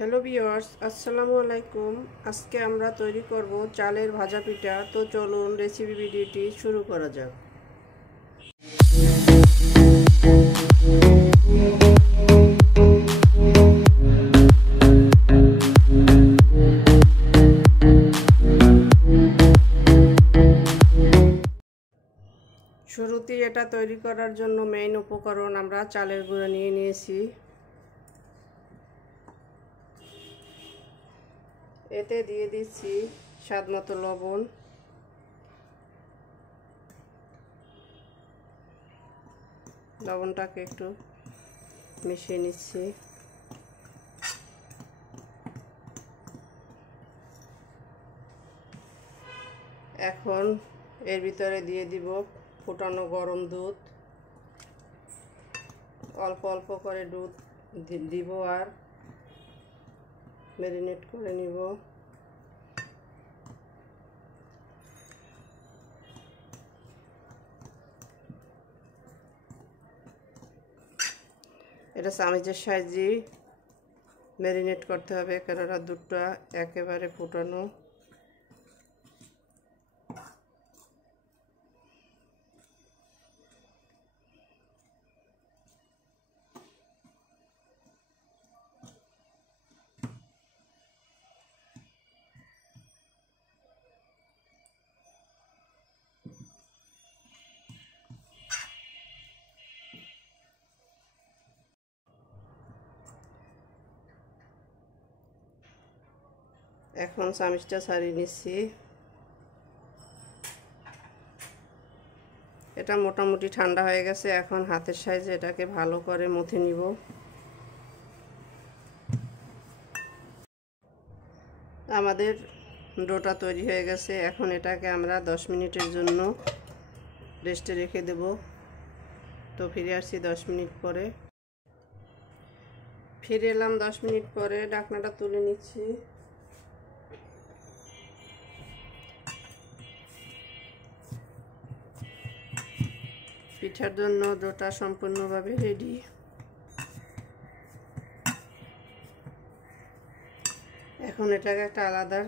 Hello viewers, আসসালামু আলাইকুম। আজকে আমরা তৈরি করব চালের ভাজা পিঠা। তো চলুন রেসিপি ভিডিওটি শুরু করা যাক। শুরুতেই এটা তৈরি করার জন্য মেইন উপকরণ আমরা চালের গুঁড়া নিয়ে নিয়েছি। এতে দিয়ে দিচ্ছি স্বাদমতো লবণ, লবণটাকে একটু মিশিয়ে নিচ্ছি। এখন এর ভিতরে দিয়ে দিব ফুটানো গরম দুধ। অল্প অল্প করে দুধ দিব আর ম্যারিনেট করে নিব। এটা চামচের সাহায্যে ম্যারিনেট করতে হবে, কেননা দুধটা একেবারে ফুটানো। এখন চামচটা ছাড়িয়ে নিচ্ছি। এটা মোটামুটি ঠান্ডা হয়ে গেছে। এখন হাতের সাহায্যে এটাকে ভালো করে মথে নিব। আমাদের ডোটা তৈরি হয়ে গেছে। এখন এটাকে আমরা 10 মিনিটের জন্য রেস্টে রেখে দেব। তো ফিরে আসছি 10 মিনিট পরে। ফিরে এলাম 10 মিনিট পরে। ঢাকনাটা তুলে নিচ্ছি। পিঠার জন্য ডোটা সম্পূর্ণভাবে রেডি। এখন এটাকে একটা আলাদা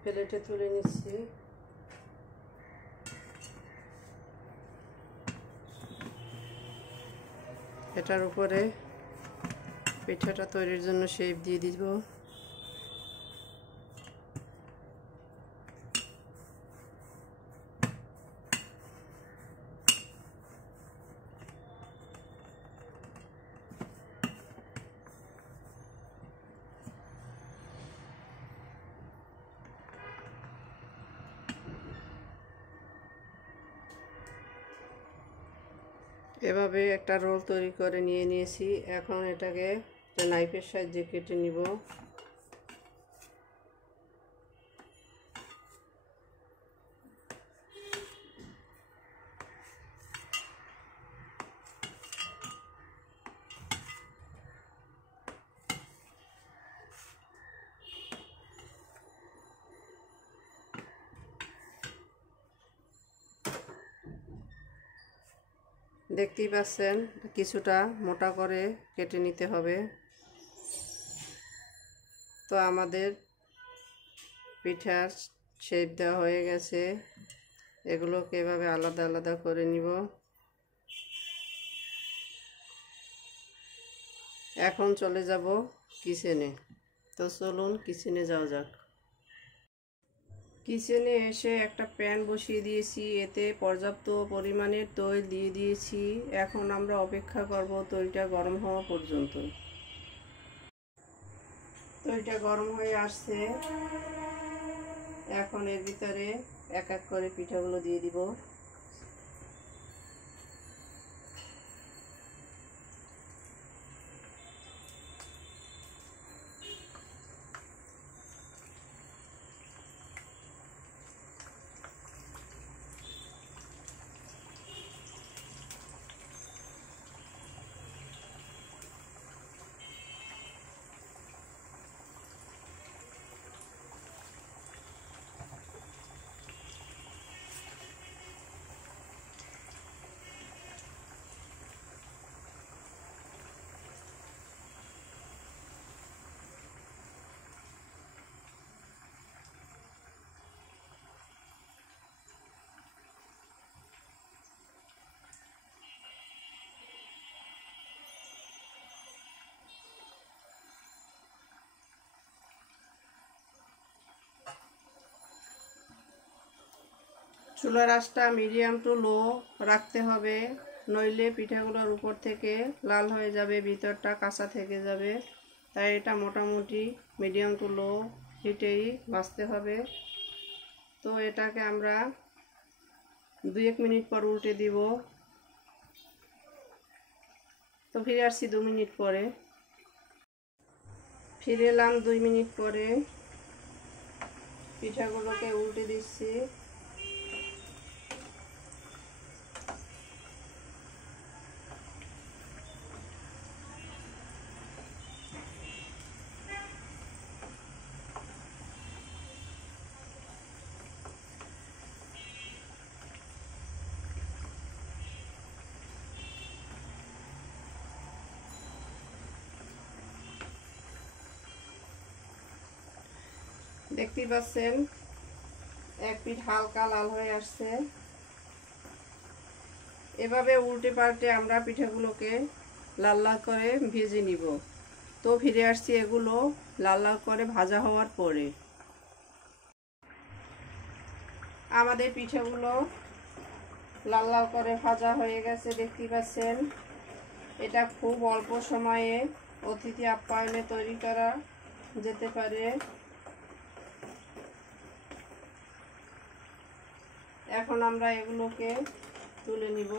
প্লেটে তুলে নিচ্ছি। এটার উপরে পিঠাটা তৈরির জন্য শেপ দিয়ে দিব। এভাবে একটা রোল তৈরি করে নিয়ে নিয়েছি। এখন এটাকে নাইফের সাহায্যে কেটে নিব। দেখতেই পাচ্ছেন কিছুটা মোটা করে কেটে নিতে হবে। তো আমাদের পিঠার শেপ দেওয়া হয়ে গেছে। এগুলোকে এভাবে আলাদা আলাদা করে নিব। এখন চলে যাব কিচেনে। তো চলুন কিচেনে যাওয়া যাক। কিচেনে এসে একটা প্যান বসিয়ে দিয়েছি। এতে পর্যাপ্ত পরিমাণের তৈল দিয়ে দিয়েছি। এখন আমরা অপেক্ষা করব তৈলটা গরম হওয়া পর্যন্ত। তৈলটা গরম হয়ে আসছে। এখন এর ভিতরে এক এক করে পিঠাগুলো দিয়ে দিব। চুলার আঁচটা মিডিয়াম টু লো রাখতে হবে, নইলে পিঠাগুলোর উপর থেকে লাল হয়ে যাবে, ভিতরটা কাঁচা থেকে যাবে। তাই এটা মোটামুটি মিডিয়াম টু লো হিটেই ভাজতে হবে। তো এটাকে আমরা 2-1 মিনিট পর উল্টে দিব। তো ফিরে আসছি 2 মিনিট পরে। ফিরে এলাম 2 মিনিট পরে। পিঠাগুলোকে উল্টে দিচ্ছি। দেখতেই পাচ্ছেন এক পিঠ হালকা লাল হয়ে আসছে। এভাবে উল্টে পাল্টে আমরা পিঠাগুলোকে লাল লাল করে ভেজে নিব। তো ফিরে আসছি এগুলো লাল লাল করে ভাজা হওয়ার পরে। আমাদের পিঠাগুলো লাল লাল করে ভাজা হয়ে গেছে, দেখতেই পাচ্ছেন। এটা খুব অল্প সময়ে অতিথি আপ্যায়নে তৈরি করা যেতে পারে। এখন আমরা এগুলোকে তুলে নিব।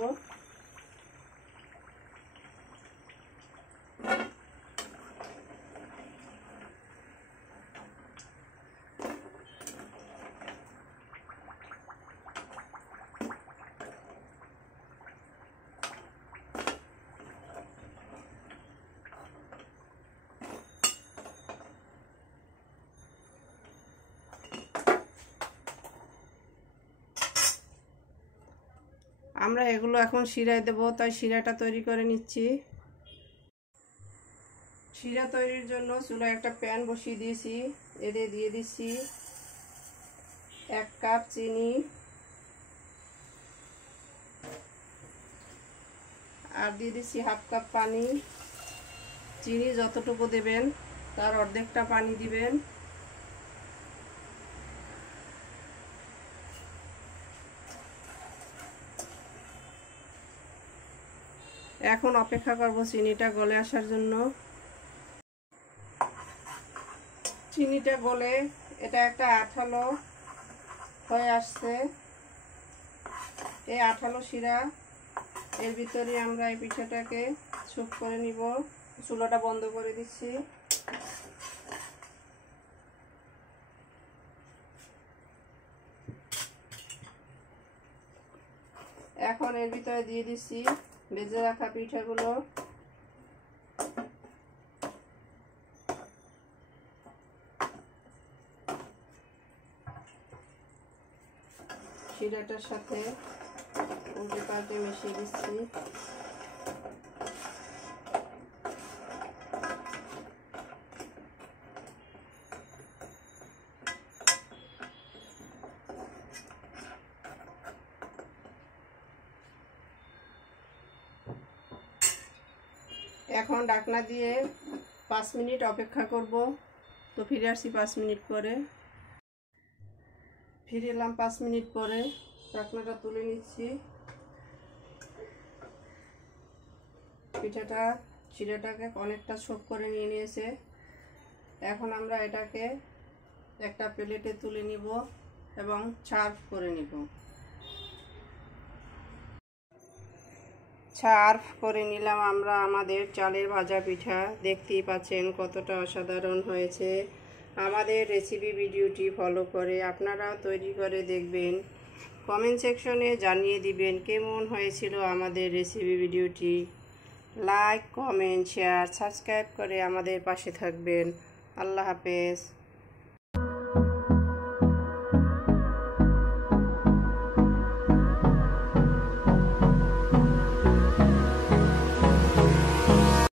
আমরা এগুলো এখন শিরায় দেব, তাই শিরাটা তৈরি করে নিচ্ছি। শিরা তৈরির জন্য চুলায় একটা প্যান বসিয়ে দিয়েছি। এতে দিয়ে দিচ্ছি 1 কাপ চিনি আর দিয়ে দিচ্ছি 1/2 কাপ পানি। চিনি যতটুকু দেবেন তার অর্ধেকটা পানি দিবেন। এখন অপেক্ষা করব চিনিটা গলে আসার জন্য। চিনিটা গলে এটা একটা আঠালো হয়ে আসছে। এই আঠালো শিরা এর ভিতরে আমরা এই পিঠাটাকে সুপ করে নিব। চুলাটা বন্ধ করে দিচ্ছি। এখন এর ভিতরে দিয়ে দিচ্ছি ভেজে রাখা পিঠাগুলো। শিরাটার সাথে উল্টে পাল্টে মিশিয়ে দিচ্ছি। এখন ঢাকনা দিয়ে 5 মিনিট অপেক্ষা করব। তো ফিরে আসছি 5 মিনিট পরে। ফিরে এলাম 5 মিনিট পরে। ঢাকনাটা তুলে নিচ্ছি। পিঠাটা শিরাটাকে অনেকটা সোপ করে নিয়ে নিয়েছে। এখন আমরা এটাকে একটা প্লেটে তুলে নিব এবং সার্ভ করে নিব। সার্ভ করে নিলাম আমরা আমাদের চালের ভাজা পিঠা। দেখতেই পাচ্ছেন কতটা অসাধারণ হয়েছে। আমাদের রেসিপি ভিডিওটি ফলো করে আপনারা তৈরি করে দেখবেন। কমেন্ট সেকশনে জানিয়ে দিবেন কেমন হয়েছিল আমাদের রেসিপি ভিডিওটি। লাইক, কমেন্ট, শেয়ার, সাবস্ক্রাইব করে আমাদের পাশে থাকবেন। আল্লাহ হাফেজ।